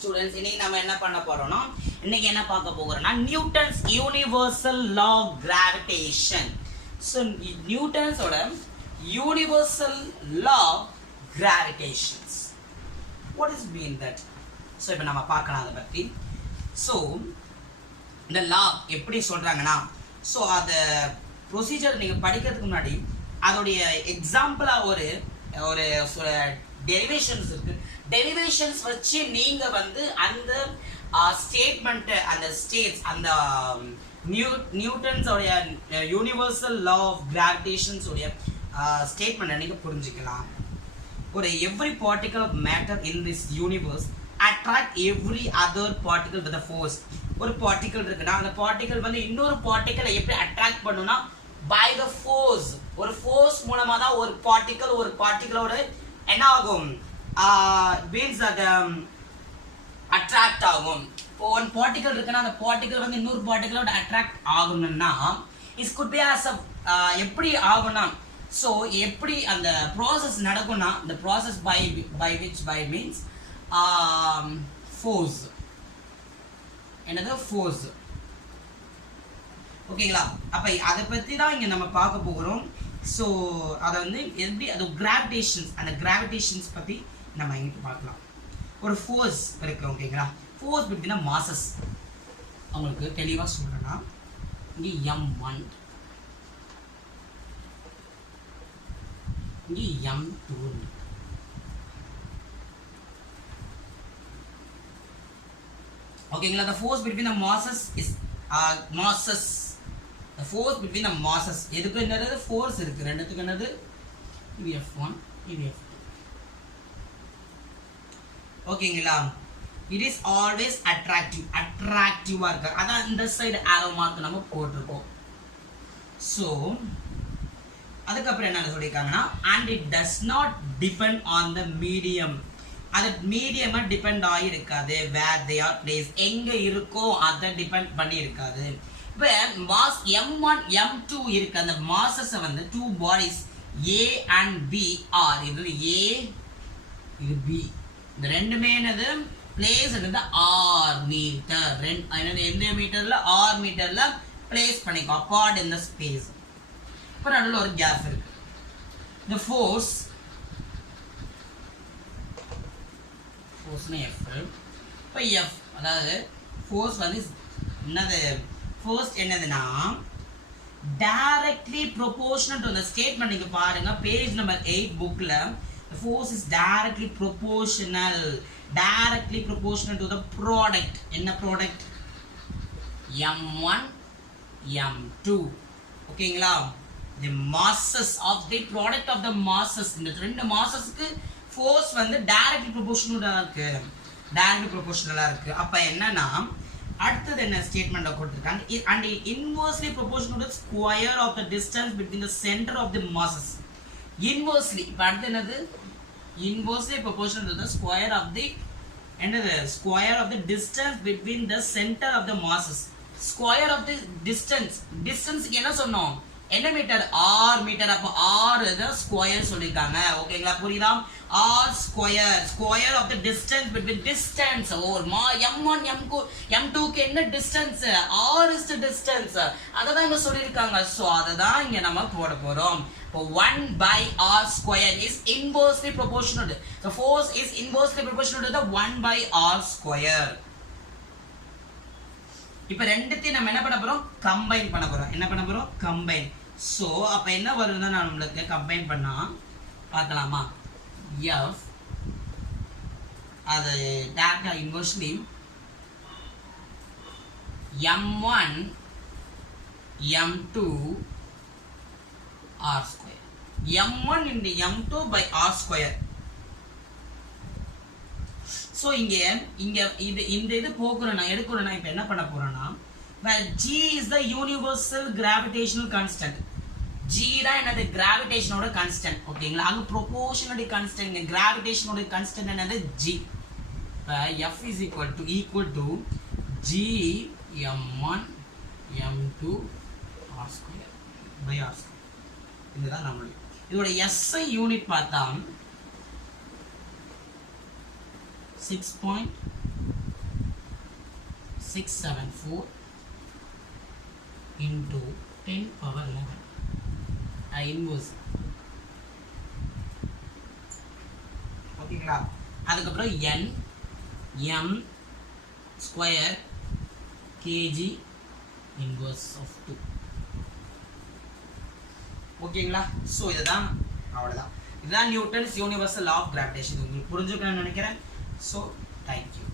students, இன்னைக்கு நம்ம என்ன பண்ண போறோம்னா இன்னைக்கு என்ன பார்க்க போறோம்னா Newton's universal law of gravitation. So நியூட்டன்ஸோட universal law of gravitations. What is mean that? So இப்போ நம்ம பார்க்கலாம் அதை பற்றி. ஸோ இந்த லா எப்படி சொல்றாங்கன்னா, ஸோ அந்த ப்ரொசீஜர் நீங்கள் படிக்கிறதுக்கு முன்னாடி அதோடைய எக்ஸாம்பிளாக ஒரு டெரிவேஷன்ஸ் இருக்கு. டெரிவேஷன்ஸ் வச்சு நீங்க வந்து அந்த ஸ்டேட்மெண்ட், அந்த ஸ்டேட்ஸ், அந்த நியூட்டன்ஸோடைய யூனிவர்சல் லா ஆஃப் கிராவிடேஷன்ஸ் உடைய ஸ்டேட்மெண்ட்டை நீங்க புரிஞ்சுக்கலாம். ஒரு every particle of matter in this universe attract every other particle with force. ஒரு பார்ட்டிகல் இருக்குன்னா அந்த பார்ட்டிகல் வந்து இன்னொரு பார்ட்டிகலை எப்படி அட்ராக்ட் பண்ணுனா பை த ஃபோர்ஸ். ஒரு ஃபோர்ஸ் மூலமா தான் ஒரு பார்ட்டிகளோட என்ன ஆகும், மீன்ஸ் அது அட்ராக்ட் ஆகும். இப்போ ஒரு பார்ட்டிகல் இருக்குன்னா அந்த பார்ட்டிகல் வந்து இன்னொரு பார்ட்டிகளோட அட்ராக்ட் ஆகணும்னா இஸ் குட் பி ஆஸ் எப்படி ஆகும்னா, ஸோ எப்படி அந்த ப்ராசஸ் நடக்கும்னா இந்த ப்ராசஸ் பை மீன்ஸ் ஃபோர்ஸ். என்னது? ஃபோர்ஸ். ஓகேங்களா? அப்போ அதை பற்றி தான் இங்கே நம்ம பார்க்க போகிறோம். ஸோ அதை வந்து எப்படி அது கிராவிடேஷன்ஸ், அந்த கிராவிடேஷன்ஸ் பற்றி நம்ம இங்கிட்டு பார்க்கலாம். ஒரு ஃபோர்ஸ் இருக்கு. ஓகேங்களா? ஃபோர்ஸ் பிட்வீன் த மாசஸ் அவங்களுக்கு தெளிவாக சொல்கிறேன்னா இங்கே M1, இங்கே M2. ஓகேங்களா? the force between the masses is masses. the force between the masses எதுக்கு என்னது force இருக்கு, ரெண்டுத்துக்கு என்னது இது F1 இது F2. ஓகேங்களா? it is always attractive இருக்கு. அதான் இந்த சைடு arrow mark நம்ம போட்டுருக்கோம். ஸோ அதுக்கப்புறம் என்ன சொல்லியிருக்காங்கன்னா and it does not depend on the medium. அது மீடியமா டிபெண்ட் ஆகி இருக்காது. வேர் தே ஆர் பிளேஸ், எங்க இருக்கோ அதை டிபெண்ட் பண்ணி இருக்காது. இப்போ மாஸ் M1 M2 இருக்கு. அந்த மாசஸ் வந்து two bodies A and B are, இது A இது B, இந்த ரெண்டுமே என்னது பிளேஸ் என்னது R மீட்டர். எந்த மீட்டர்ல? R மீட்டர்ல பிளேஸ் பண்ணிக்கோ அப்பார்ட் இன் த ஸ்பேஸ். இப்போ நடுவில் ஒரு கேப் இருக்கு. இந்த ஃபோர்ஸ் F. இப்போ F அதாவது ஃபோர்ஸ் வந்து என்னது? ஃபோர்ஸ் என்னதுன்னா directly proportional to the statement. நீங்க பாருங்க பேஜ் நம்பர் 8 புக்ல force is directly proportional to the product. என்ன ப்ராடக்ட்? M1 M2. ஓகேங்களா? the masses of the product of the masses. இந்த ரெண்டு மாசஸ்க்கு ஃபோர்ஸ் வந்து டைரக்ட்லி ப்ரொபோர்ஷனலா இருக்கு. அப்ப என்னன்னா அடுத்தது என்ன ஸ்டேட்மெண்ட்ல கொடுத்திருக்காங்க, and inversely proportional to the square of the distance between the center of the masses. inversely இப்ப அடுத்து என்னது? inversely proportional to the square of the distance between the center of the masses. square of the distance என்ன சொன்னோம்? என்ன metre? R metre. அப்போ R square சொல்லிருக்காங்க. ஓகேங்களா? புரியுதா? R square of the distance between distance or M1 M2 க்கு என்ன distance? R is the distance. அத தான் இங்க சொல்லிருக்காங்க. சோ அத தான் இங்க நம்ம போட போறோம். இப்போ 1/R square is inversely proportional. The force is inversely proportional to the 1/R square. இப்போ ரெண்டுத்தையும் நம்ம என்ன பண்ண போறோம்? கம்பைன் பண்ண போறோம். என்ன பண்ண போறோம்? கம்பைன். ஸோ அப்போ என்ன வருதுன்னா நம்மளுக்கு கம்பைன் பண்ணா பார்க்கலாமா? F அது டேரக்டா inversely M1 M2 R square. M1 into M2 by R square. So இங்க இது போக்குறோம்னா எடுக்கிறோம்னா இப்போ என்ன பண்ண போறோம்னா where G is the universal gravitational constant. G தான் என்னது? கிராவிடேஷனோட கான்ஸ்டன்ட். ஓகேங்களா? அங்க ப்ரொபோர்ஷனல் கான்ஸ்டன்ட், கிராவிடேஷனோட கான்ஸ்டன்ட் என்னது? G. F is equal to G M1 M2 R square by R square. இதுதான் நம்மளுடைய இதோட SI யூனிட் பார்த்தா 6.0 674 into 10 power 11 இன்வர்ஸ். ஓகேங்களா? அதுக்கப்புறம் n m square kg inverse of 2. ஓகேங்களா? ஸோ இதுதான், அவ்வளோதான். இதுதான் Newton's universal law of gravitation. உங்களுக்கு புரிஞ்சுக்கணும்னு நினைக்கிறேன். So thank you.